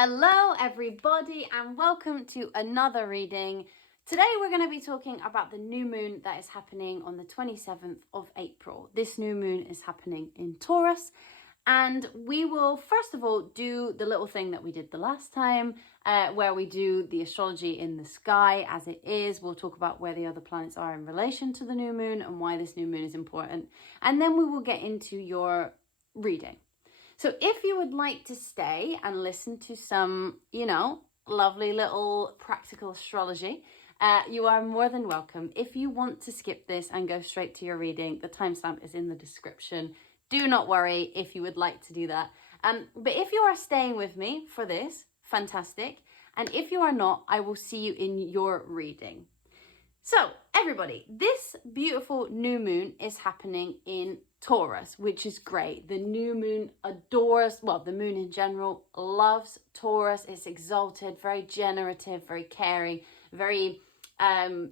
Hello everybody and welcome to another reading. Today we're going to be talking about the new moon that is happening on the 27th of April. This new moon is happening in Taurus, and we will first of all do the little thing that we did the last time where we do the astrology in the sky as it is. We'll talk about where the other planets are in relation to the new moon and why this new moon is important, and then we will get into your reading. So if you would like to stay and listen to some, lovely little practical astrology, you are more than welcome. If you want to skip this and go straight to your reading, the timestamp is in the description. Do not worry if you would like to do that. But if you are staying with me for this, fantastic. And if you are not, I will see you in your reading. So everybody, this beautiful new moon is happening in Taurus, which is great. The new moon adores, the moon in general loves Taurus. It's exalted, very generative, very caring, very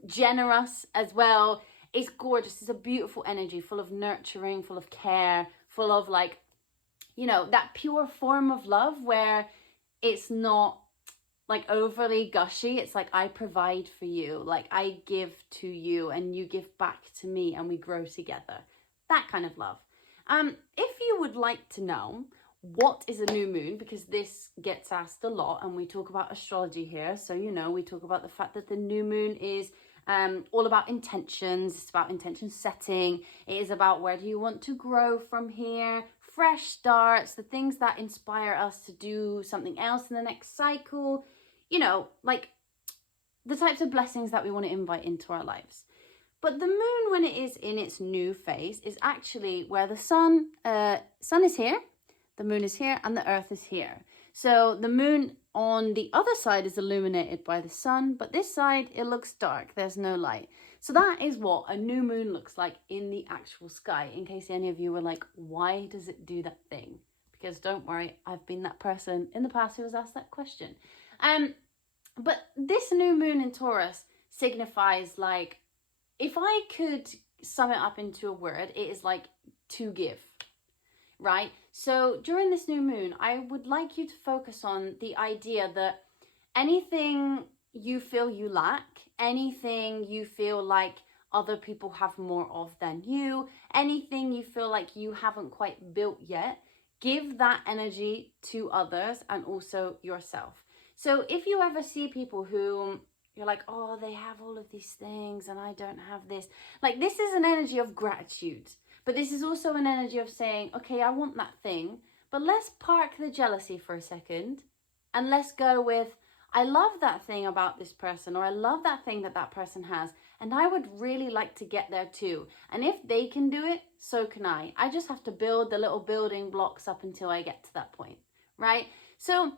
generous as well. It's gorgeous. It's a beautiful energy, full of nurturing, full of care, full of that pure form of love where it's not like overly gushy. It's like, I provide for you, like I give to you and you give back to me and we grow together. That kind of love. If you would like to know what is a new moon, because this gets asked a lot and we talk about astrology here. So, we talk about the fact that the new moon is all about intentions. It's about intention setting. It is about where do you want to grow from here, fresh starts, the things that inspire us to do something else in the next cycle, like the types of blessings that we want to invite into our lives. But the moon, when it is in its new phase, is actually where the sun is here, the moon is here, and the earth is here. So the moon on the other side is illuminated by the sun, but this side, it looks dark. There's no light. So that is what a new moon looks like in the actual sky, in case any of you were like, why does it do that thing? Because don't worry, I've been that person in the past who was asked that question. But this new moon in Taurus signifies, like, if I could sum it up into a word, it is like to give, right? So during this new moon, I would like you to focus on the idea that anything you feel you lack, anything you feel like other people have more of than you, anything you feel like you haven't quite built yet, give that energy to others and also yourself. So if you ever see people who you're like, oh, they have all of these things and I don't have this. Like, this is an energy of gratitude. But this is also an energy of saying, okay, I want that thing, but let's park the jealousy for a second and let's go with, I love that thing about this person, or I love that thing that that person has, and I would really like to get there too. And if they can do it, so can I. I just have to build the little building blocks up until I get to that point, right? So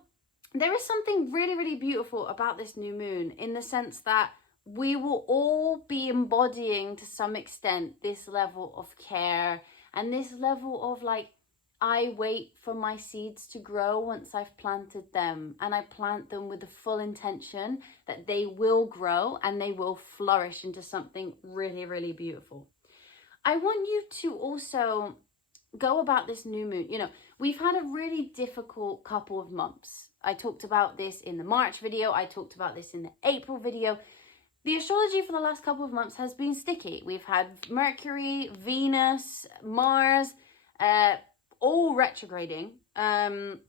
there is something really, really beautiful about this new moon in the sense that we will all be embodying to some extent this level of care and this level of like, I wait for my seeds to grow once I've planted them, and I plant them with the full intention that they will grow and they will flourish into something really, really beautiful. I want you to also go about this new moon. We've had a really difficult couple of months. I talked about this in the March video. I talked about this in the April video. The astrology for the last couple of months has been sticky. We've had Mercury, Venus, Mars, all retrograding. And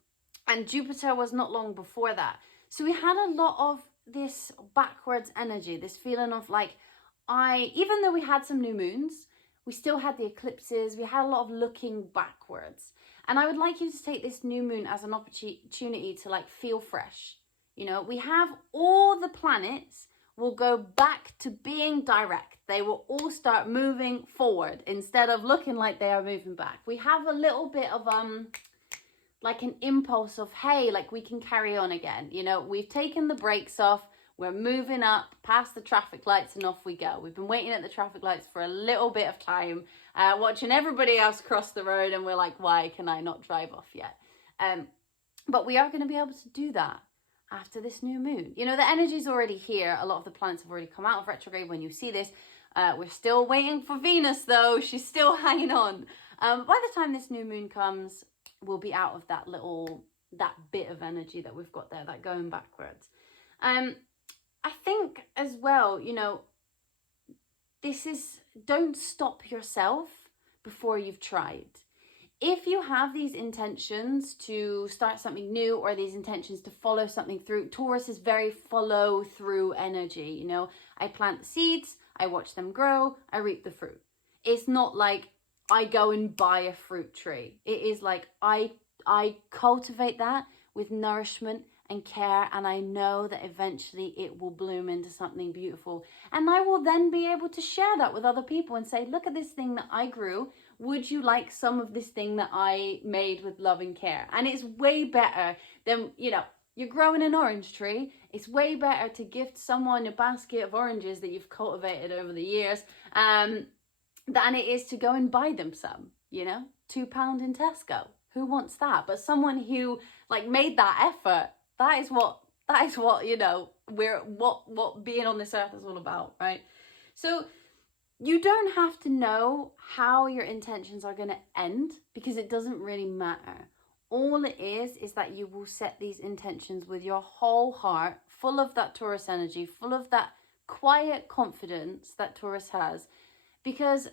Jupiter was not long before that. So we had a lot of this backwards energy, this feeling of like, even though we had some new moons, we still had the eclipses, we had a lot of looking backwards. And I would like you to take this new moon as an opportunity to like feel fresh. We have all the planets will go back to being direct. They will all start moving forward instead of looking like they are moving back. We have a little bit of like an impulse of, hey, like we can carry on again. We've taken the brakes off. We're moving up past the traffic lights and off we go. We've been waiting at the traffic lights for a little bit of time, watching everybody else cross the road, and we're like, why can I not drive off yet? But we are going to be able to do that after this new moon. The energy's already here. A lot of the planets have already come out of retrograde when you see this. We're still waiting for Venus though. She's still hanging on. By the time this new moon comes, we'll be out of that little that bit of energy that we've got there, that going backwards. I think as well, you know, this is, don't stop yourself before you've tried. If you have these intentions to start something new or these intentions to follow something through, Taurus is very follow through energy. You know, I plant the seeds, I watch them grow, I reap the fruit. It's not like I go and buy a fruit tree. It is like I cultivate that with nourishment and care, and I know that eventually it will bloom into something beautiful. And I will then be able to share that with other people and say, look at this thing that I grew. Would you like some of this thing that I made with love and care? And it's way better than, you know, you're growing an orange tree. It's way better to gift someone a basket of oranges that you've cultivated over the years than it is to go and buy them some, you know, £2 in Tesco. Who wants that? But someone who like made that effort, that is what, you know, what being on this earth is all about, right? So you don't have to know how your intentions are going to end, because it doesn't really matter. All it is that you will set these intentions with your whole heart, full of that Taurus energy, full of that quiet confidence that Taurus has. Because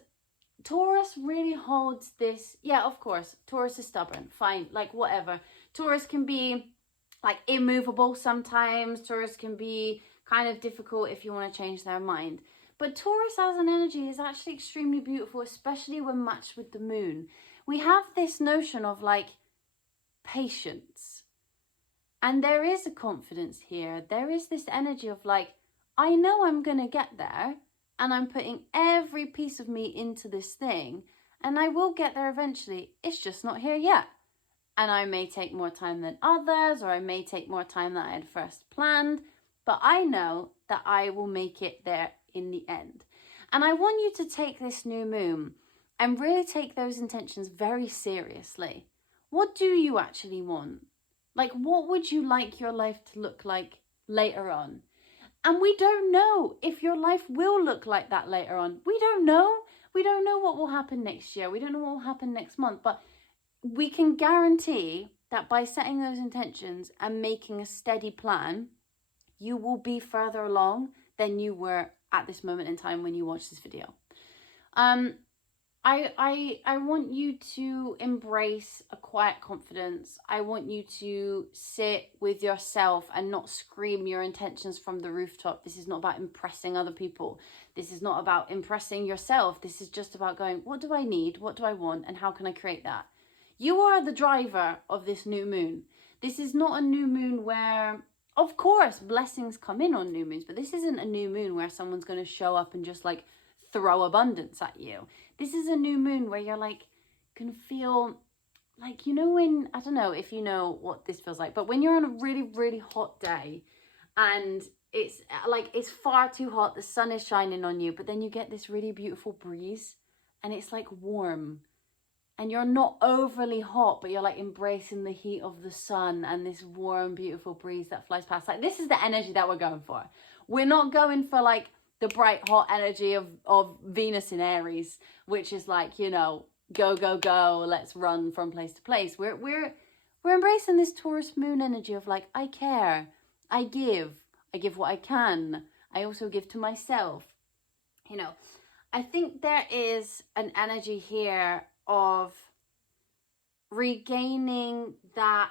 Taurus really holds this, yeah, of course, Taurus is stubborn, fine, like whatever. Taurus can be like immovable sometimes. Taurus can be kind of difficult if you want to change their mind. But Taurus as an energy is actually extremely beautiful, especially when matched with the moon. We have this notion of like patience. And there is a confidence here. There is this energy of like, I know I'm going to get there, and I'm putting every piece of me into this thing, and I will get there eventually. It's just not here yet. And I may take more time than others, or I may take more time than I had first planned, but I know that I will make it there in the end. And I want you to take this new moon and really take those intentions very seriously. What do you actually want? Like, what would you like your life to look like later on? And we don't know if your life will look like that later on. We don't know. We don't know what will happen next year. We don't know what will happen next month. But we can guarantee that by setting those intentions and making a steady plan, you will be further along than you were at this moment in time when you watch this video. I want you to embrace a quiet confidence. I want you to sit with yourself and not scream your intentions from the rooftop. This is not about impressing other people. This is not about impressing yourself. This is just about going, what do I need? What do I want? And how can I create that? You are the driver of this new moon. This is not a new moon where, of course, blessings come in on new moons, but this isn't a new moon where someone's going to show up and just like throw abundance at you. This is a new moon where you're like, can feel like, you know, when, I don't know if you know what this feels like, but when you're on a really, really hot day and it's like, it's far too hot, the sun is shining on you, but then you get this really beautiful breeze and it's like warm. And you're not overly hot, but you're like embracing the heat of the sun and this warm, beautiful breeze that flies past. Like, this is the energy that we're going for. We're not going for like the bright, hot energy of Venus in Aries, which is like, you know, go, go, go, let's run from place to place. We're embracing this Taurus moon energy of like, I care, I give what I can. I also give to myself. You know, I think there is an energy here of regaining that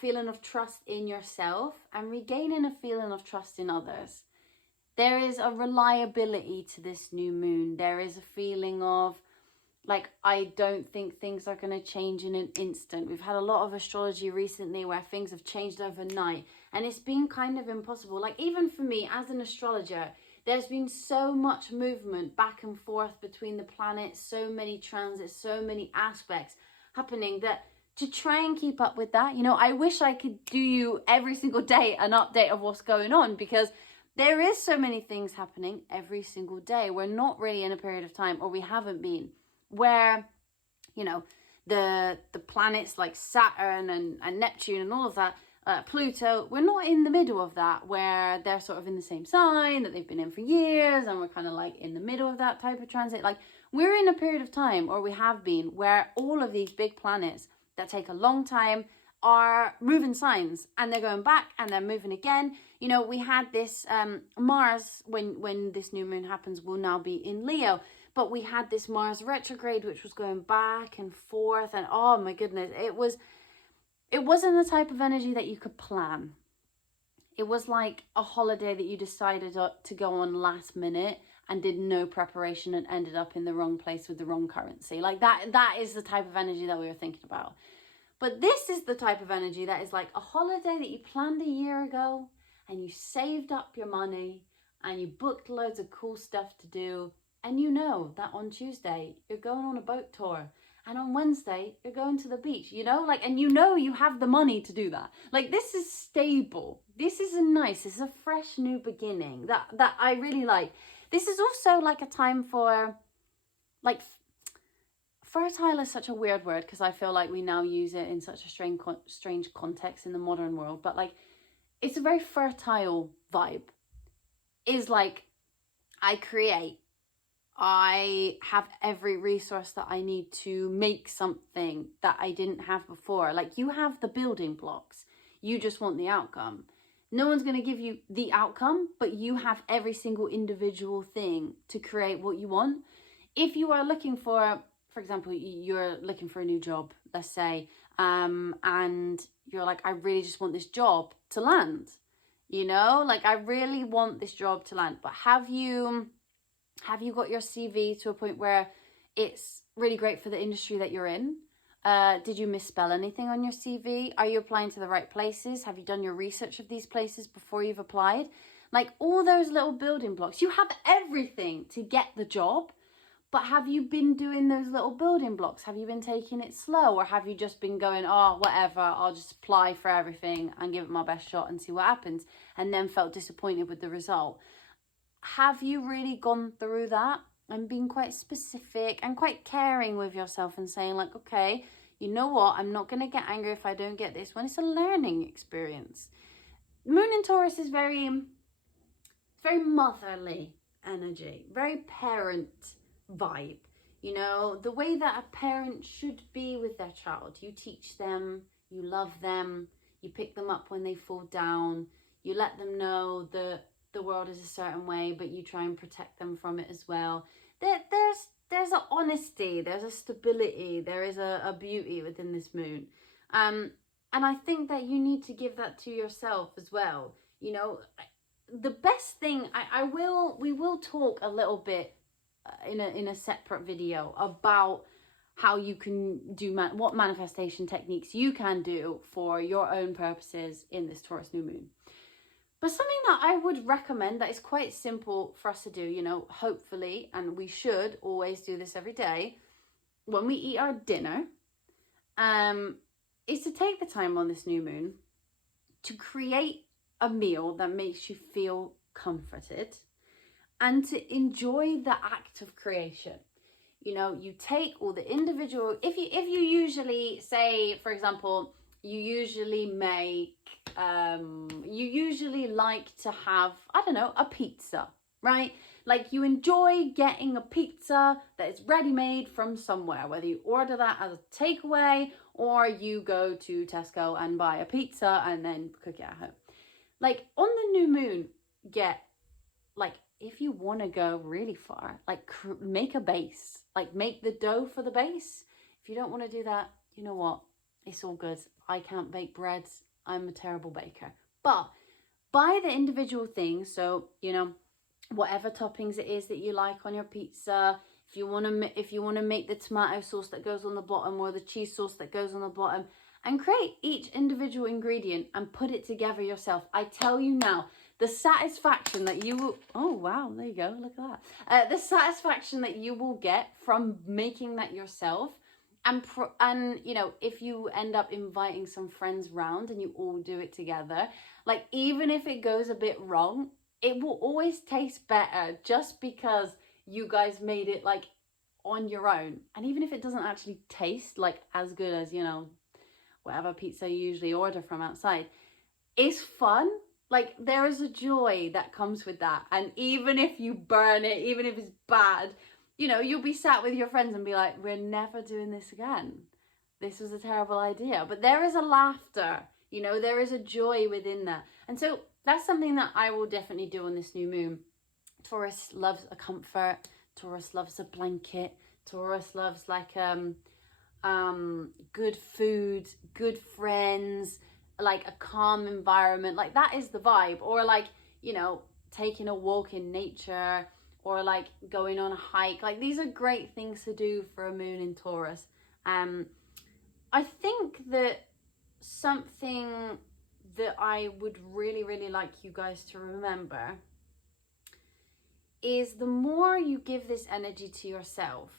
feeling of trust in yourself and regaining a feeling of trust in others. There is a reliability to this new moon. There is a feeling of like, I don't think things are going to change in an instant. We've had a lot of astrology recently where things have changed overnight, and it's been kind of impossible. Like, even for me as an astrologer, there's been so much movement back and forth between the planets, so many transits, so many aspects happening that to try and keep up with that, you know, I wish I could do you every single day an update of what's going on, because there is so many things happening every single day. We're not really in a period of time, or we haven't been, where, you know, the planets like Saturn and Neptune and all of that, Pluto, we're not in the middle of that where they're sort of in the same sign that they've been in for years, and we're kind of like in the middle of that type of transit. Like, we're in a period of time, or we have been, where all of these big planets that take a long time are moving signs, and they're going back and they're moving again. You know, we had this Mars, when this new moon happens, will now be in Leo, but we had this Mars retrograde which was going back and forth, and oh my goodness, it wasn't the type of energy that you could plan. It was like a holiday that you decided to go on last minute and did no preparation and ended up in the wrong place with the wrong currency. Like that is the type of energy that we were thinking about. But this is the type of energy that is like a holiday that you planned a year ago, and you saved up your money and you booked loads of cool stuff to do. And you know that on Tuesday you're going on a boat tour, and on Wednesday you're going to the beach, you know, like, and you know you have the money to do that. Like, this is stable. This is this is a fresh new beginning that I really like. This is also like a time for, like, fertile is such a weird word because I feel like we now use it in such a strange context in the modern world, but like, it's a very fertile vibe. Is like, I create, I have every resource that I need to make something that I didn't have before. Like, you have the building blocks, you just want the outcome. No one's going to give you the outcome, but you have every single individual thing to create what you want. If you are looking for example, you're looking for a new job, let's say, and you're like, I really just want this job to land, you know, like, I really want this job to land. But have you got your CV to a point where it's really great for the industry that you're in? Did you misspell anything on your CV? Are you applying to the right places? Have you done your research of these places before you've applied? Like, all those little building blocks, you have everything to get the job. But have you been doing those little building blocks? Have you been taking it slow? Or have you just been going, oh, whatever, I'll just apply for everything and give it my best shot and see what happens, and then felt disappointed with the result? Have you really gone through that and been quite specific and quite caring with yourself and saying, like, okay, you know what, I'm not going to get angry if I don't get this one. It's a learning experience. Moon in Taurus is very motherly energy, very parent vibe, you know, the way that a parent should be with their child. You teach them, you love them, you pick them up when they fall down, you let them know that the world is a certain way, but you try and protect them from it as well. There's an honesty, there's a stability, there is a beauty within this moon, and I think that you need to give that to yourself as well. You know, the best thing, we will talk a little bit in a separate video about how you can do what manifestation techniques you can do for your own purposes in this Taurus new moon. But something that I would recommend that is quite simple for us to do, you know, hopefully, and we should always do this every day when we eat our dinner, is to take the time on this new moon to create a meal that makes you feel comforted and to enjoy the act of creation. You know, you take all the individual, if you usually say, for example, you usually like to have, I don't know, a pizza, right? Like, you enjoy getting a pizza that is ready-made from somewhere, whether you order that as a takeaway or you go to Tesco and buy a pizza and then cook it at home. Like, on the new moon, if you want to go really far, like, make a base, like, make the dough for the base. If you don't want to do that, you know what? It's all good. I can't bake breads. I'm a terrible baker. But buy the individual things. So, you know, whatever toppings it is that you like on your pizza. If you want to make the tomato sauce that goes on the bottom or the cheese sauce that goes on the bottom, and create each individual ingredient and put it together yourself. I tell you now, the satisfaction that you will, oh wow, there you go, look at that. The satisfaction that you will get from making that yourself, and you know, if you end up inviting some friends round and you all do it together, like, even if it goes a bit wrong, it will always taste better just because you guys made it, like, on your own. And even if it doesn't actually taste like as good as, you know, whatever pizza you usually order from outside, it's fun. Like, there is a joy that comes with that. And even if you burn it, even if it's bad, you know, you'll be sat with your friends and be like, we're never doing this again. this was a terrible idea. But there is a laughter, you know, there is a joy within that. And so that's something that I will definitely do on this new moon. Taurus loves a comfort. Taurus loves a blanket. Taurus loves like good food, good friends, like a calm environment. Like that is the vibe. Or like, you know, taking a walk in nature, or like going on a hike. Like these are great things to do for a moon in Taurus. I think that something that I would really, really like you guys to remember is the more you give this energy to yourself,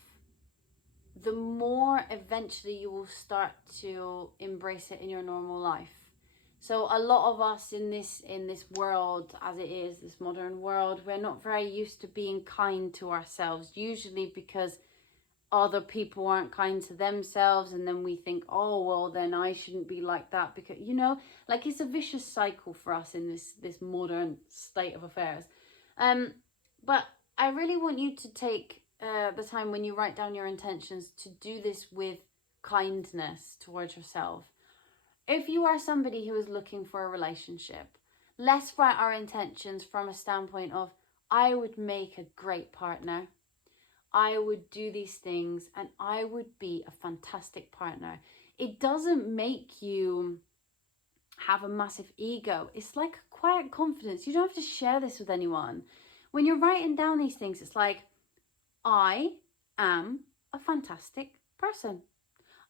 the more eventually you will start to embrace it in your normal life. So a lot of us in this world, as it is, this modern world, we're not very used to being kind to ourselves, usually because other people aren't kind to themselves, and then we think, oh well, then I shouldn't be like that, because, you know, like it's a vicious cycle for us in this modern state of affairs. But I really want you to take the time when you write down your intentions to do this with kindness towards yourself. If you are somebody who is looking for a relationship, let's write our intentions from a standpoint of, I would make a great partner, I would do these things, and I would be a fantastic partner. It doesn't make you have a massive ego. It's like a quiet confidence. You don't have to share this with anyone. When you're writing down these things, it's like, I am a fantastic person.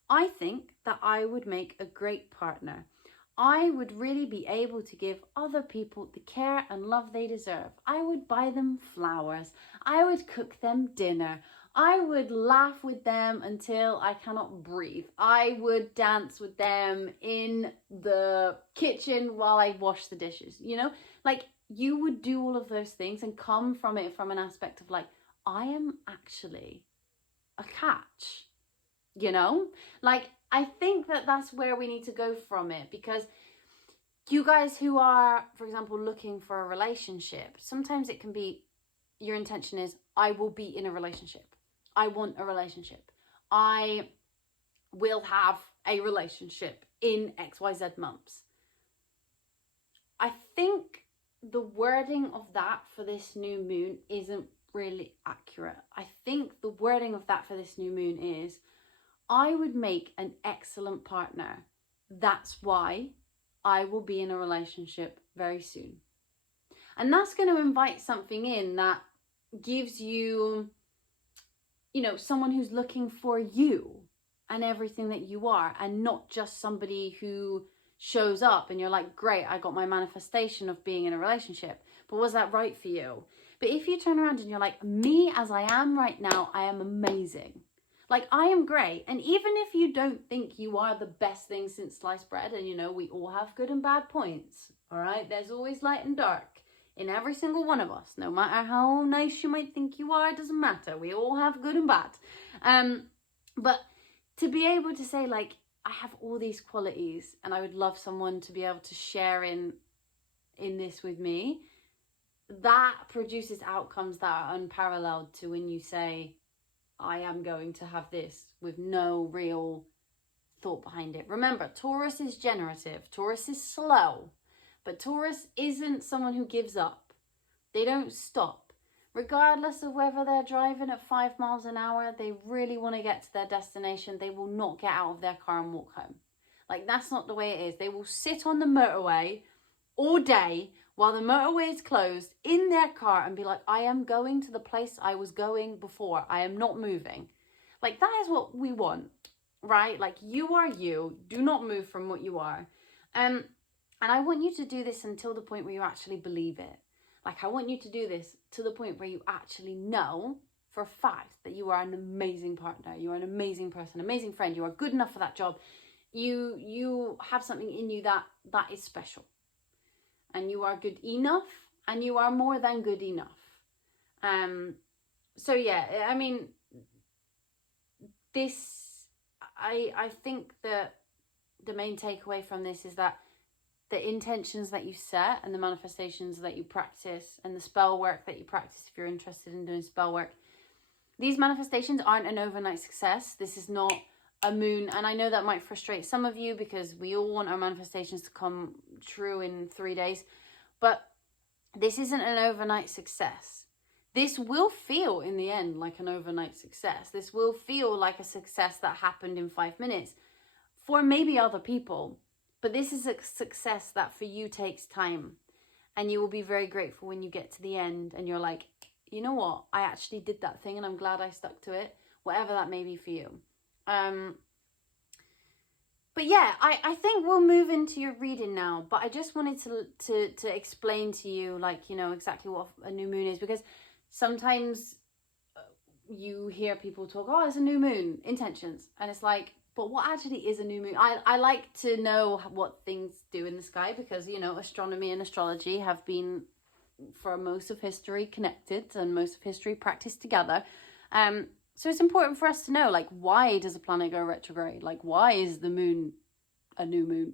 I think that I would make a great partner. I would really be able to give other people the care and love they deserve. I would buy them flowers. I would cook them dinner. I would laugh with them until I cannot breathe. I would dance with them in the kitchen while I wash the dishes. You know, like you would do all of those things and come from it from an aspect of like, I am actually a catch. You know, like I think that that's where we need to go from it, because you guys who are, for example, looking for a relationship, sometimes it can be your intention is, I will be in a relationship. I want a relationship. I will have a relationship in XYZ months. I think the wording of that for this new moon isn't really accurate. I think the wording of that for this new moon is, I would make an excellent partner. That's why I will be in a relationship very soon. And that's going to invite something in that gives you, you know, someone who's looking for you and everything that you are, and not just somebody who shows up and you're like, great, I got my manifestation of being in a relationship, but was that right for you? But if you turn around and you're like, me as I am right now, I am amazing. Like, I am great. And even if you don't think you are the best thing since sliced bread, and you know, we all have good and bad points, all right? There's always light and dark in every single one of us. No matter how nice you might think you are, it doesn't matter. We all have good and bad. But to be able to say, like, I have all these qualities and I would love someone to be able to share in this with me, that produces outcomes that are unparalleled to when you say, I am going to have this, with no real thought behind it. Remember, Taurus is generative. Taurus is slow. But Taurus isn't someone who gives up. They don't stop. Regardless of whether they're driving at 5 miles an hour, they really want to get to their destination. They will not get out of their car and walk home. Like, that's not the way it is. They will sit on the motorway all day while the motorway is closed in their car and be like, I am going to the place I was going before. I am not moving. Like, that is what we want, right? Like, you are you. Do not move from what you are. And I want you to do this until the point where you actually believe it. Like, I want you to do this to the point where you actually know for a fact that you are an amazing partner. You are an amazing person, amazing friend. You are good enough for that job. You have something in you that is special. And you are good enough, and you are more than good enough. So yeah, I mean, I think that the main takeaway from this is that the intentions that you set and the manifestations that you practice and the spell work that you practice, if you're interested in doing spell work, these manifestations aren't an overnight success. This is not a moon, and I know that might frustrate some of you because we all want our manifestations to come true in 3 days, but this isn't an overnight success. This will feel in the end like an overnight success. This will feel like a success that happened in 5 minutes for maybe other people, but this is a success that for you takes time, and you will be very grateful when you get to the end and you're like, you know what, I actually did that thing and I'm glad I stuck to it, whatever that may be for you. But yeah, I think we'll move into your reading now, but I just wanted to explain to you, like, you know, exactly what a new moon is, because sometimes you hear people talk, oh, it's a new moon, intentions, and it's like, but what actually is a new moon? I like to know what things do in the sky, because, you know, astronomy and astrology have been, for most of history, connected, and most of history practiced together. So it's important for us to know, like, why does a planet go retrograde? Like, why is the moon a new moon?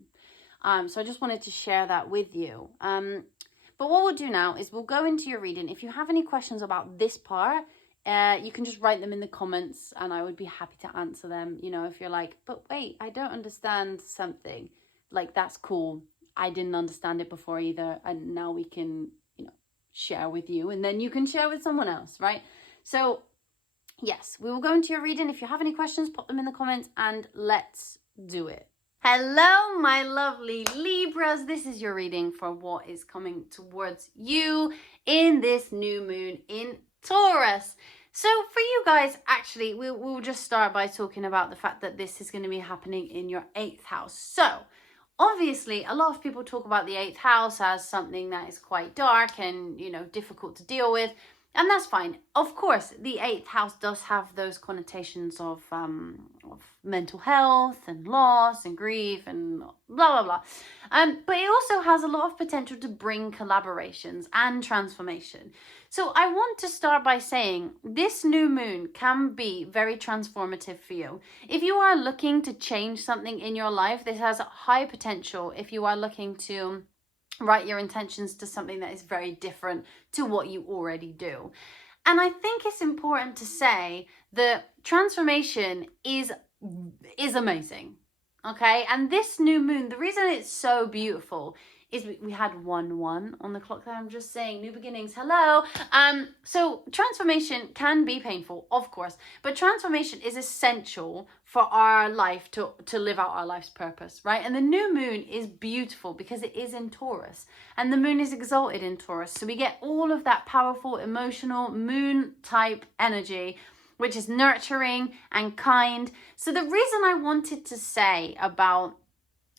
So I just wanted to share that with you. But what we'll do now is we'll go into your reading. If you have any questions about this part, you can just write them in the comments and I would be happy to answer them. You know, if you're like, but wait, I don't understand something, like, that's cool. I didn't understand it before either. And now we can, you know, share with you, and then you can share with someone else, right? So yes, we will go into your reading. If you have any questions, pop them in the comments and let's do it. Hello, my lovely Libras. This is your reading for what is coming towards you in this new moon in Taurus. So for you guys, actually, we'll just start by talking about the fact that this is going to be happening in your 8th house. So obviously, a lot of people talk about the 8th house as something that is quite dark and, you know, difficult to deal with. And that's fine. Of course, the 8th house does have those connotations of mental health and loss and grief and blah, blah, blah. But it also has a lot of potential to bring collaborations and transformation. So I want to start by saying this new moon can be very transformative for you. If you are looking to change something in your life, this has high potential if you are looking to write your intentions to something that is very different to what you already do. And I think it's important to say that transformation is amazing, okay? And this new moon, the reason it's so beautiful is we had 1-1 on the clock there. I'm just saying, new beginnings, hello. So transformation can be painful, of course, but transformation is essential for our life to live out our life's purpose, right? And the new moon is beautiful because it is in Taurus, and the moon is exalted in Taurus. So we get all of that powerful, emotional moon type energy, which is nurturing and kind. So the reason I wanted to say about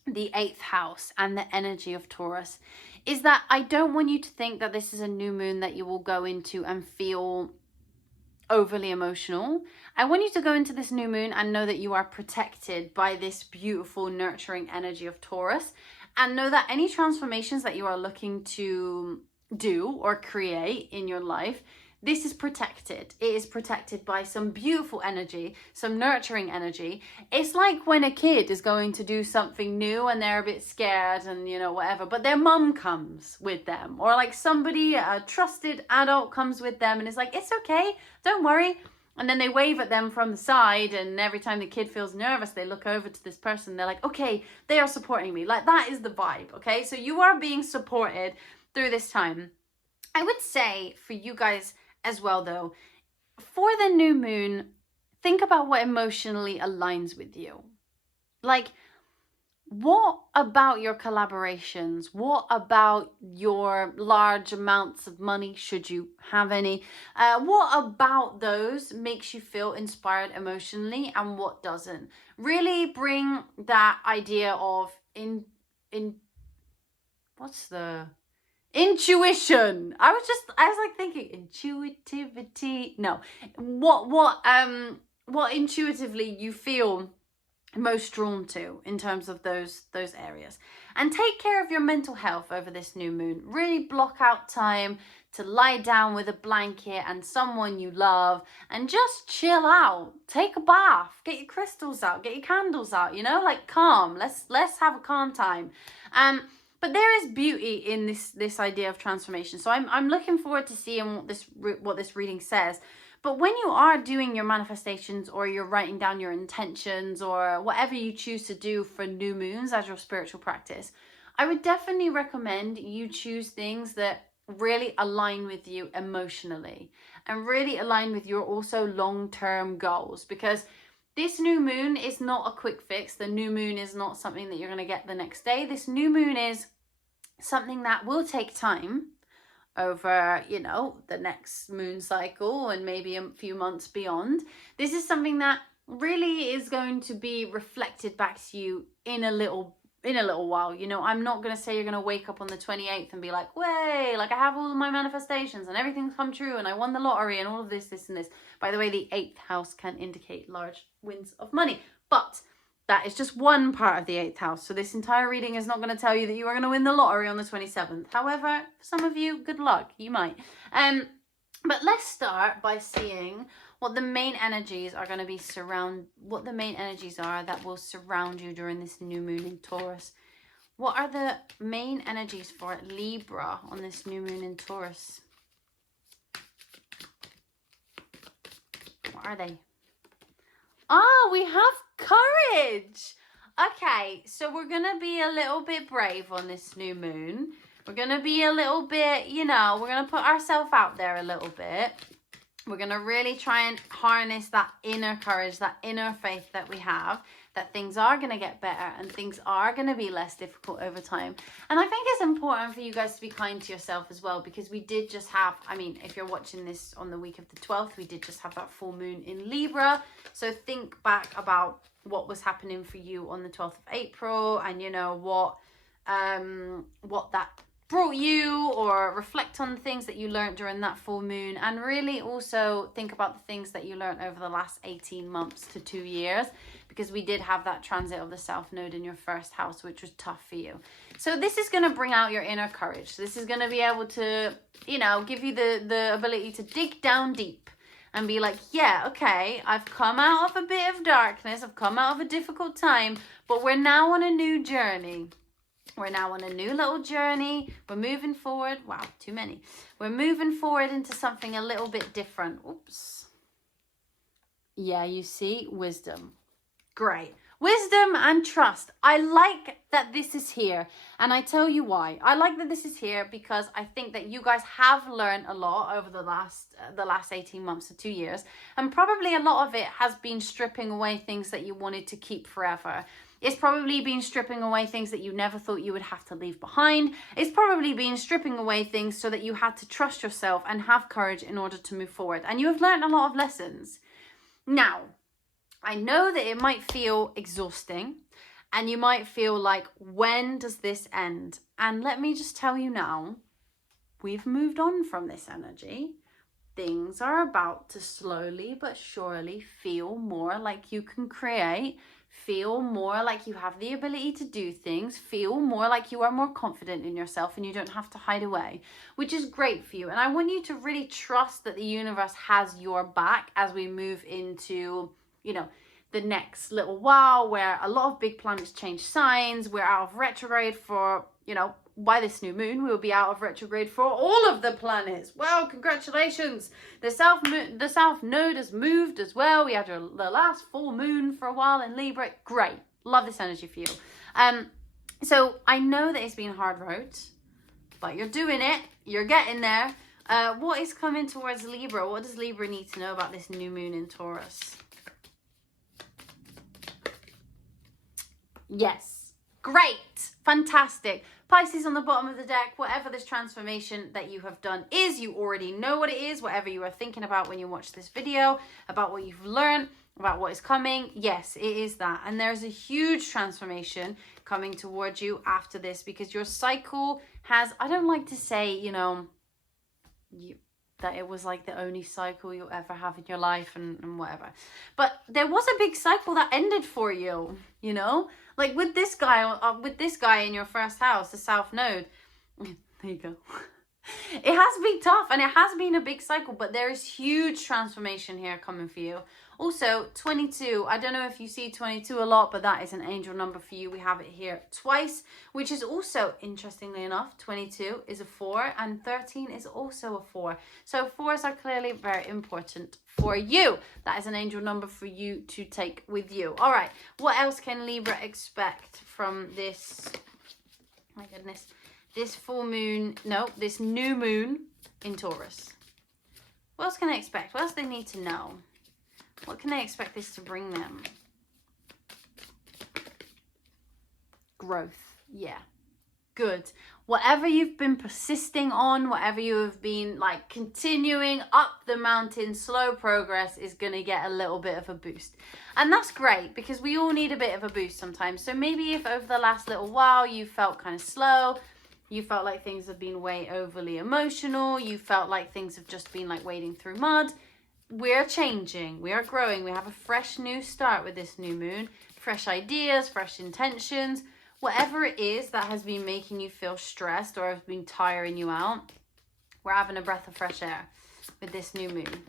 the 8th house and the energy of Taurus is that I don't want you to think that this is a new moon that you will go into and feel overly emotional. I want you to go into this new moon and know that you are protected by this beautiful, nurturing energy of Taurus, and know that any transformations that you are looking to do or create in your life, this is protected. It is protected by some beautiful energy, some nurturing energy. It's like when a kid is going to do something new and they're a bit scared and, you know, whatever, but their mum comes with them, or like somebody, a trusted adult comes with them and is like, it's okay, don't worry. And then they wave at them from the side, and every time the kid feels nervous, they look over to this person. They're like, okay, they are supporting me. Like, that is the vibe, okay? So you are being supported through this time. I would say for you guys as well, though, for the new moon, think about what emotionally aligns with you. Like, what about your collaborations? What about your large amounts of money, should you have any? What about those makes you feel inspired emotionally, and what doesn't? Really bring that idea of intuition. I was like thinking intuitivity. No, what intuitively you feel most drawn to in terms of those areas. And take care of your mental health over this new moon. Really block out time to lie down with a blanket and someone you love and just chill out. Take a bath, get your crystals out, get your candles out, you know, like calm. Let's have a calm time. But there is beauty in this idea of transformation. So I'm looking forward to seeing what this reading says. But when you are doing your manifestations, or you're writing down your intentions, or whatever you choose to do for new moons as your spiritual practice, I would definitely recommend you choose things that really align with you emotionally and really align with your also long-term goals, because this new moon is not a quick fix. The new moon is not something that you're going to get the next day. This new moon is something that will take time over, you know, the next moon cycle and maybe a few months beyond. This is something that really is going to be reflected back to you in a little while. You know, I'm not going to say you're going to wake up on the 28th and be like, way, like I have all of my manifestations and everything's come true and I won the lottery and all of this, this and this. By the way, the 8th house can indicate large wins of money, but that is just one part of the 8th house. So this entire reading is not going to tell you that you are going to win the lottery on the 27th. However, for some of you, good luck. You might. But let's start by seeing what the main energies are going to be what the main energies are that will surround you during this new moon in Taurus. What are the main energies for Libra on this new moon in Taurus? What are they? Ah, we have courage. Okay, so we're going to be a little bit brave on this new moon. We're going to be a little bit, you know, we're going to put ourselves out there a little bit. We're going to really try and harness that inner courage, that inner faith that we have, that things are going to get better and things are going to be less difficult over time. And I think it's important for you guys to be kind to yourself as well, because we did just have, I mean, if you're watching this on the week of the 12th, we did just have that full moon in Libra. So think back about what was happening for you on the 12th of April and, you know, what that brought you, or reflect on the things that you learned during that full moon, and really also think about the things that you learned over the last 18 months to 2 years, because we did have that transit of the South Node in your first house, which was tough for you. So this is going to bring out your inner courage. This is going to be able to, you know, give you the ability to dig down deep and be like, yeah, okay, I've come out of a bit of darkness, I've come out of a difficult time, but we're now on a new journey. We're now on a new little journey. We're moving forward. Wow, too many. We're moving forward into something a little bit different. Oops. Yeah, you see, wisdom. Great. Wisdom and trust. I like that this is here. And I tell you why. I like that this is here because I think that you guys have learned a lot over the last 18 months to 2 years. And probably a lot of it has been stripping away things that you wanted to keep forever. It's probably been stripping away things that you never thought you would have to leave behind. It's probably been stripping away things so that you had to trust yourself and have courage in order to move forward. And you have learned a lot of lessons. Now, I know that it might feel exhausting and you might feel like, when does this end? And let me just tell you now, we've moved on from this energy. Things are about to slowly but surely feel more like you can create, feel more like you have the ability to do things, feel more like you are more confident in yourself and you don't have to hide away, which is great for you. And I want you to really trust that the universe has your back as we move into, you know, the next little while, where a lot of big planets change signs. We're out of retrograde for, you know, by this new moon, we will be out of retrograde for all of the planets. Well, congratulations. The South Node has moved as well. We had the last full moon for a while in Libra. Great. Love this energy for you. So I know that it's been a hard road, but you're doing it. You're getting there. What is coming towards Libra? What does Libra need to know about this new moon in Taurus? Yes. Great. Fantastic. Pisces on the bottom of the deck. Whatever this transformation that you have done is, you already know what it is. Whatever you are thinking about when you watch this video, about what you've learned, about what is coming. Yes, it is that. And there's a huge transformation coming towards you after this, because your cycle has, I don't like to say, you know, that it was like the only cycle you'll ever have in your life and whatever. But there was a big cycle that ended for you, you know? Like with this guy in your first house, the South Node. There you go. It has been tough and it has been a big cycle, but there is huge transformation here coming for you Also, 22, I don't know if you see 22 a lot, but that is an angel number for you. We have it here twice, which is also, interestingly enough, 22 is a 4 and 13 is also a 4. So 4s are clearly very important for you. That is an angel number for you to take with you. All right, what else can Libra expect from this, my goodness, this full moon, no, this new moon in Taurus? What else can they expect? What else do they need to know? What can they expect this to bring them? Growth. Yeah. Good. Whatever you've been persisting on, whatever you have been like continuing up the mountain, slow progress is going to get a little bit of a boost. And that's great because we all need a bit of a boost sometimes. So maybe if over the last little while you felt kind of slow, you felt like things have been way overly emotional, you felt like things have just been like wading through mud, we're changing, we are growing, we have a fresh new start with this new moon, fresh ideas, fresh intentions, whatever it is that has been making you feel stressed or has been tiring you out, we're having a breath of fresh air with this new moon.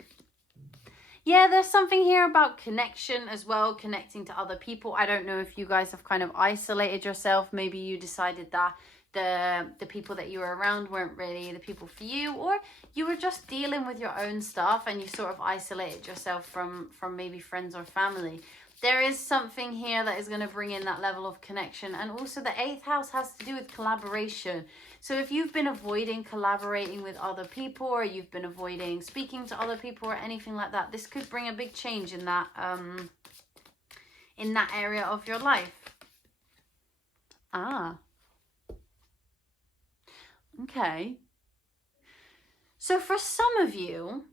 Yeah, there's something here about connection as well, connecting to other people. I don't know if you guys have kind of isolated yourself. Maybe you decided that the people that you were around weren't really the people for you, or you were just dealing with your own stuff and you sort of isolated yourself from maybe friends or family. There is something here that is going to bring in that level of connection. And also the 8th house has to do with collaboration. So if you've been avoiding collaborating with other people, or you've been avoiding speaking to other people or anything like that, this could bring a big change in that area of your life. Okay. So for some of you,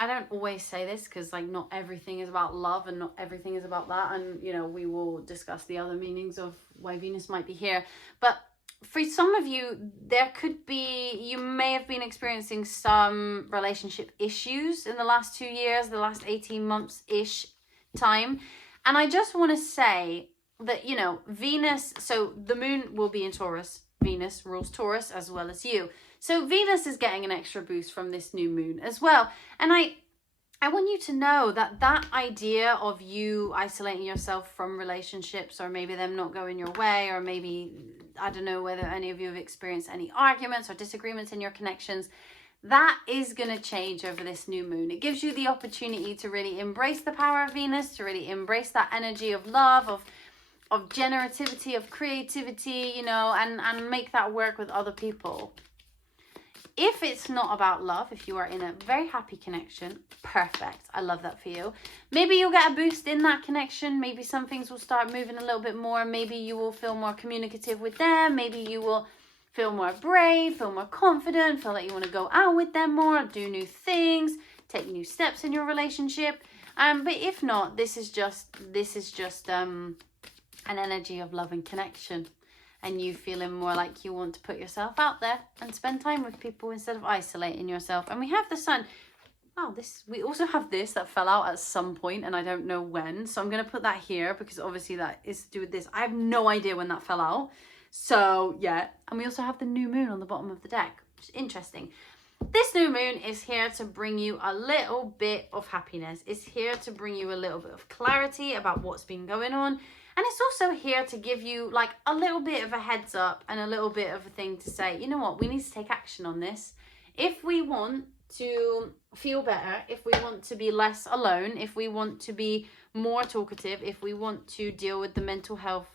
I don't always say this because like not everything is about love and not everything is about that. And, you know, we will discuss the other meanings of why Venus might be here. But for some of you, there could be, you may have been experiencing some relationship issues in the last 2 years, the last 18 months-ish time. And I just want to say that, you know, Venus, so the moon will be in Taurus. Venus rules Taurus as well as you. So Venus is getting an extra boost from this new moon as well. And I want you to know that that idea of you isolating yourself from relationships, or maybe them not going your way, or maybe, I don't know whether any of you have experienced any arguments or disagreements in your connections, that is going to change over this new moon. It gives you the opportunity to really embrace the power of Venus, to really embrace that energy of love, of generativity, of creativity, you know, and make that work with other people. If it's not about love, if you are in a very happy connection, perfect. I love that for you. Maybe you'll get a boost in that connection. Maybe some things will start moving a little bit more. Maybe you will feel more communicative with them. Maybe you will feel more brave, feel more confident, feel like you want to go out with them more, do new things, take new steps in your relationship. But if not, this is just an energy of love and connection, and you feeling more like you want to put yourself out there and spend time with people instead of isolating yourself. And we have the sun. Oh, we also have this that fell out at some point, and I don't know when. So I'm going to put that here because obviously that is to do with this. I have no idea when that fell out. So yeah, and we also have the new moon on the bottom of the deck, which is interesting. This new moon is here to bring you a little bit of happiness. It's here to bring you a little bit of clarity about what's been going on. And it's also here to give you like a little bit of a heads up and a little bit of a thing to say, you know what, we need to take action on this. If we want to feel better, if we want to be less alone, if we want to be more talkative, if we want to deal with the mental health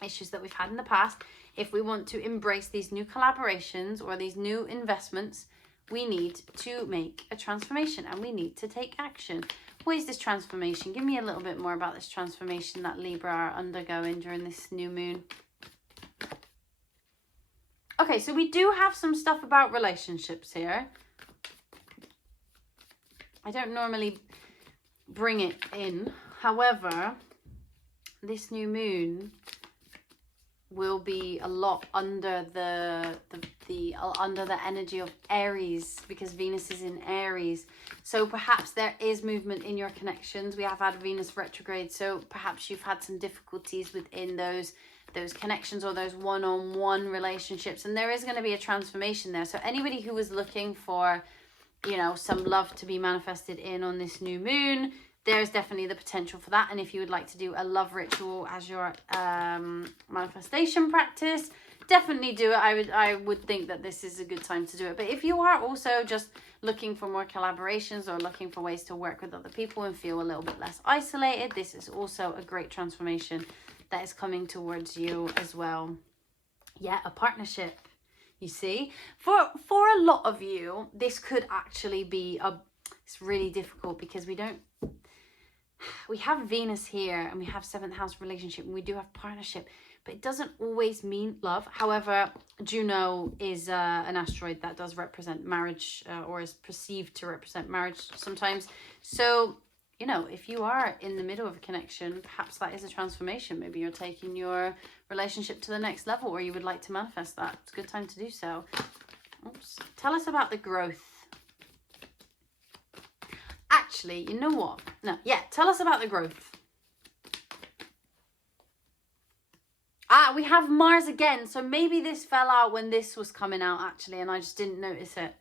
issues that we've had in the past, if we want to embrace these new collaborations or these new investments, we need to make a transformation and we need to take action. What is this transformation? Give me a little bit more about this transformation that Libra are undergoing during this new moon. Okay, so we do have some stuff about relationships here. I don't normally bring it in. However, this new moon will be a lot under the energy of Aries, because Venus is in Aries. So perhaps there is movement in your connections. We have had Venus retrograde, so perhaps you've had some difficulties within those connections or those one-on-one relationships, and there is going to be a transformation there. So anybody who was looking for, you know, some love to be manifested in on this new moon, there's definitely the potential for that. And if you would like to do a love ritual as your manifestation practice, definitely do it. I would think that this is a good time to do it. But if you are also just looking for more collaborations or looking for ways to work with other people and feel a little bit less isolated, this is also a great transformation that is coming towards you as well. Yeah, a partnership, you see. For a lot of you, this could actually be it's really difficult because we have Venus here and we have 7th house relationship and we do have partnership, but it doesn't always mean love. However, Juno is an asteroid that does represent marriage, or is perceived to represent marriage sometimes. So, you know, if you are in the middle of a connection, perhaps that is a transformation. Maybe you're taking your relationship to the next level, or you would like to manifest that. It's a good time to do so. Oops. Tell us about the growth. Actually, you know what? No, yeah, tell us about the growth. We have Mars again. So maybe this fell out when this was coming out, actually, and I just didn't notice it.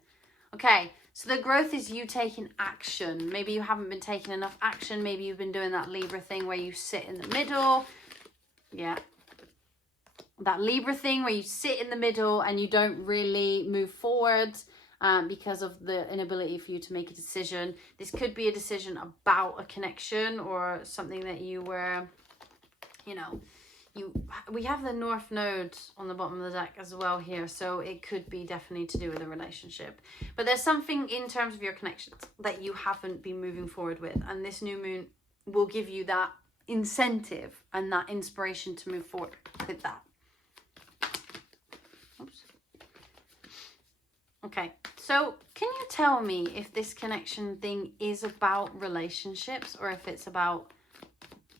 Okay, so the growth is you taking action. Maybe you haven't been taking enough action. Maybe you've been doing that Libra thing where you sit in the middle. Yeah. That Libra thing where you sit in the middle and you don't really move forward. Because of the inability for you to make a decision. This could be a decision about a connection or something that you were, you know, we have the North Node on the bottom of the deck as well here, so it could be definitely to do with a relationship. But there's something in terms of your connections that you haven't been moving forward with, and this new moon will give you that incentive and that inspiration to move forward with that. Oops. Okay, so can you tell me if this connection thing is about relationships or if it's about,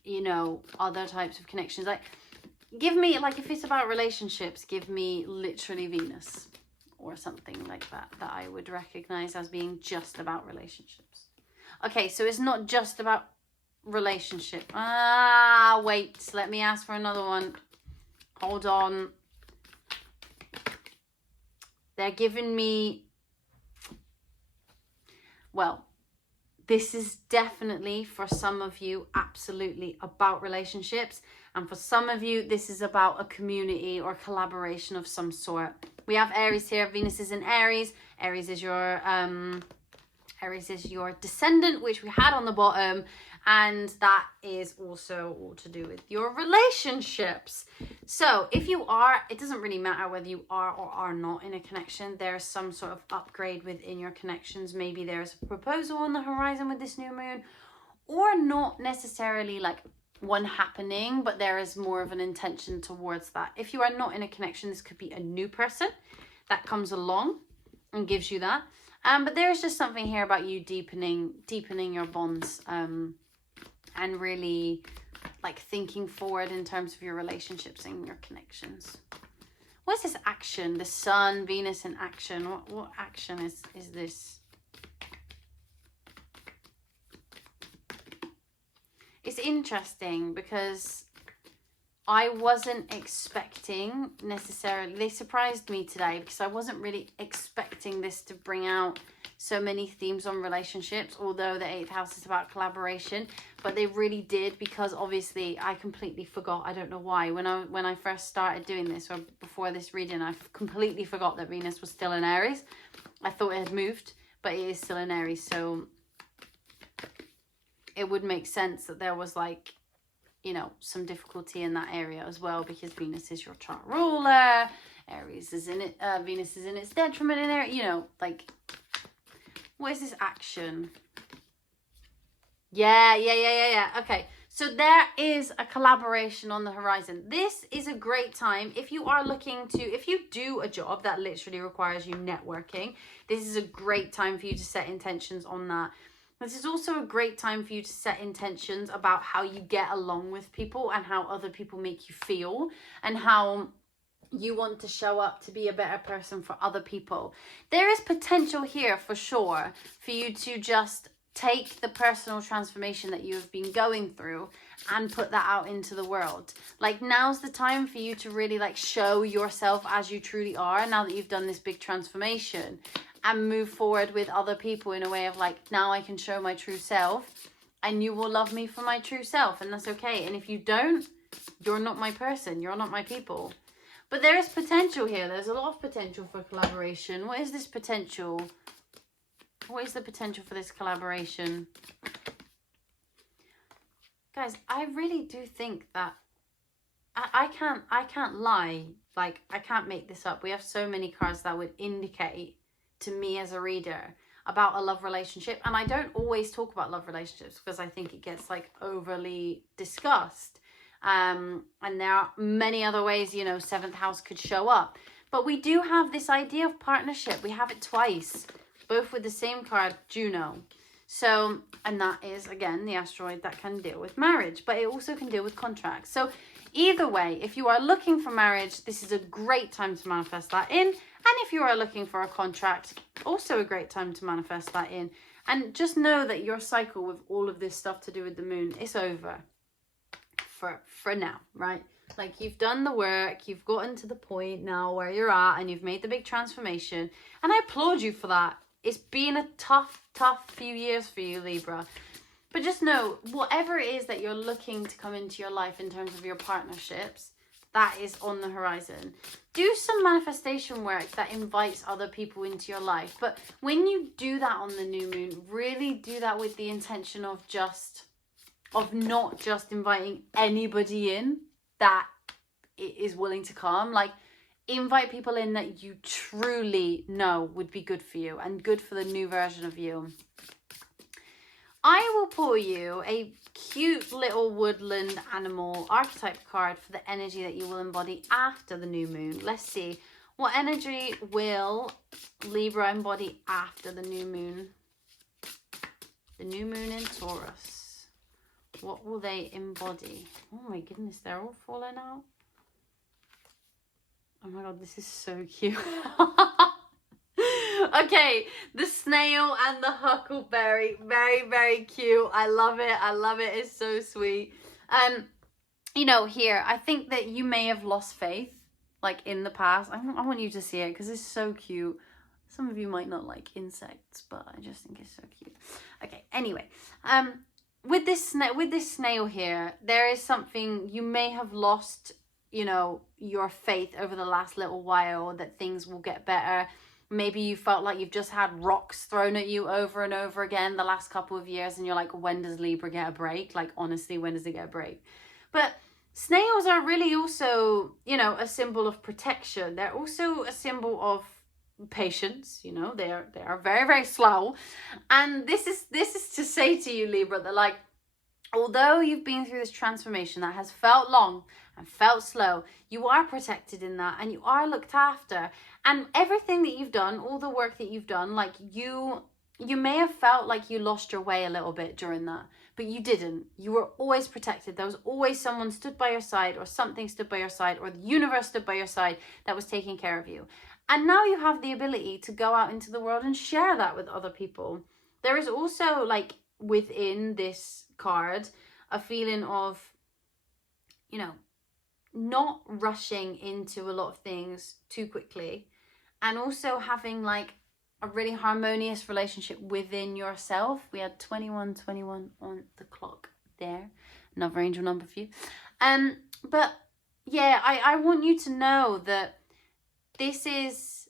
you know, other types of connections? Like, give me, like, if it's about relationships, give me literally Venus or something like that I would recognize as being just about relationships. Okay, so it's not just about relationship. Wait, let me ask for another one. Hold on. They're giving me, well, this is definitely for some of you absolutely about relationships, and for some of you this is about a community or collaboration of some sort. We have Aries here. Venus is in Aries. Aries is your descendant, which we had on the bottom, and that is also all to do with your relationships. So if you are, it doesn't really matter whether you are or are not in a connection. There's some sort of upgrade within your connections. Maybe there's a proposal on the horizon with this new moon, or not necessarily like one happening, but there is more of an intention towards that. If you are not in a connection, this could be a new person that comes along and gives you that. But there is just something here about you deepening your bonds, and really like thinking forward in terms of your relationships and your connections. What's this action? The Sun, Venus in action. What action is this? It's interesting because I wasn't expecting necessarily, they surprised me today because I wasn't really expecting this to bring out so many themes on relationships, although the 8th house is about collaboration, but they really did, because obviously I completely forgot. I don't know why. When I first started doing this, or before this reading, I completely forgot that Venus was still in Aries. I thought it had moved, but it is still in Aries, so it would make sense that there was, like, you know, some difficulty in that area as well, because Venus is your chart ruler, Aries is in it, Venus is in its detriment in there, you know, like, what is this action? Yeah. Okay, so there is a collaboration on the horizon. This is a great time if you are looking to, if you do a job that literally requires you networking, this is a great time for you to set intentions on that. This is also a great time for you to set intentions about how you get along with people and how other people make you feel, and how you want to show up to be a better person for other people. There is potential here for sure for you to just take the personal transformation that you have been going through and put that out into the world. Like, now's the time for you to really like show yourself as you truly are, now that you've done this big transformation, and move forward with other people in a way of like, now I can show my true self and you will love me for my true self, and that's okay. And if you don't, you're not my person, you're not my people. But there is potential here. There's a lot of potential for collaboration. What is this potential? What is the potential for this collaboration? Guys, I really do think that I can't lie. Like, I can't make this up. We have so many cards that would indicate to me as a reader about a love relationship. And I don't always talk about love relationships because I think it gets like overly discussed. And there are many other ways, you know, 7th house could show up. But we do have this idea of partnership. We have it twice, both with the same card, Juno. So, and that is, again, the asteroid that can deal with marriage, but it also can deal with contracts. So either way, if you are looking for marriage, this is a great time to manifest that in. And if you are looking for a contract, also a great time to manifest that in. And just know that your cycle with all of this stuff to do with the moon is over. For now, right? Like, you've done the work, you've gotten to the point now where you're at, and you've made the big transformation, and I applaud you for that. It's been a tough few years for you, Libra, but just know, whatever it is that you're looking to come into your life in terms of your partnerships, that is on the horizon. Do some manifestation work that invites other people into your life, but when you do that on the new moon, really do that with the intention of not just inviting anybody in that is willing to come. Like, invite people in that you truly know would be good for you and good for the new version of you. I will pull you a cute little woodland animal archetype card for the energy that you will embody after the new moon. Let's see. What energy will Libra embody after the new moon? The new moon in Taurus. What will they embody? Oh my goodness, they're all falling out. Oh my god, this is so cute. Okay, the snail and the huckleberry. Very, very cute. I love it. I love it. It's so sweet. You know, here, I think that you may have lost faith, like, in the past. I want you to see it because it's so cute. Some of you might not like insects, but I just think it's so cute. Okay, anyway. With this snail here, there is something you may have lost, you know, your faith over the last little while that things will get better. Maybe you felt like you've just had rocks thrown at you over and over again the last couple of years, and you're like, when does Libra get a break? Like, honestly, when does it get a break? But snails are really also, you know, a symbol of protection. They're also a symbol of patience. You know, they are very, very slow. And this is to say to you, Libra, that, like, although you've been through this transformation that has felt long and felt slow, you are protected in that, and you are looked after. And everything that you've done, all the work that you've done, like, you may have felt like you lost your way a little bit during that, but you didn't. You were always protected. There was always someone stood by your side, or something stood by your side, or the universe stood by your side that was taking care of you. And now you have the ability to go out into the world and share that with other people. There is also, like, within this card, a feeling of, you know, not rushing into a lot of things too quickly, and also having, like, a really harmonious relationship within yourself. We had 2121 on the clock there. Another angel number for you. But yeah, I want you to know that this is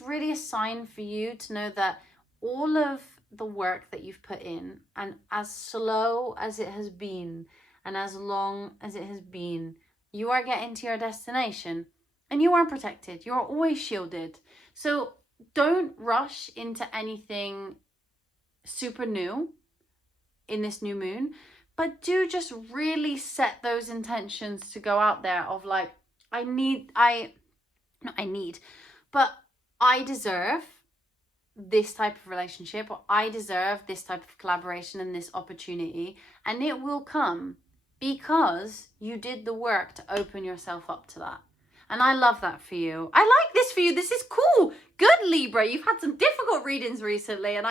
really a sign for you to know that all of the work that you've put in, and as slow as it has been and as long as it has been, you are getting to your destination, and you are protected. You are always shielded. So don't rush into anything super new in this new moon, but do just really set those intentions to go out there of, like, I deserve this type of relationship, or I deserve this type of collaboration and this opportunity, and it will come because you did the work to open yourself up to that. And I love that for you. I like this for you. This is cool. Good, Libra. You've had some difficult readings recently, and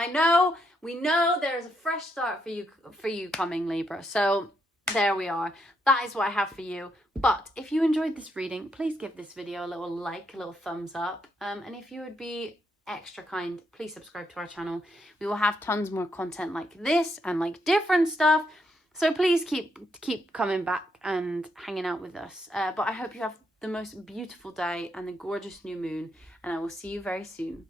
we know there's a fresh start for you coming, Libra. So there we are. That is what I have for you. But if you enjoyed this reading, please give this video a little like, a little thumbs up. And if you would be extra kind, please subscribe to our channel. We will have tons more content like this and like different stuff. So please keep coming back and hanging out with us. But I hope you have the most beautiful day and the gorgeous new moon, and I will see you very soon.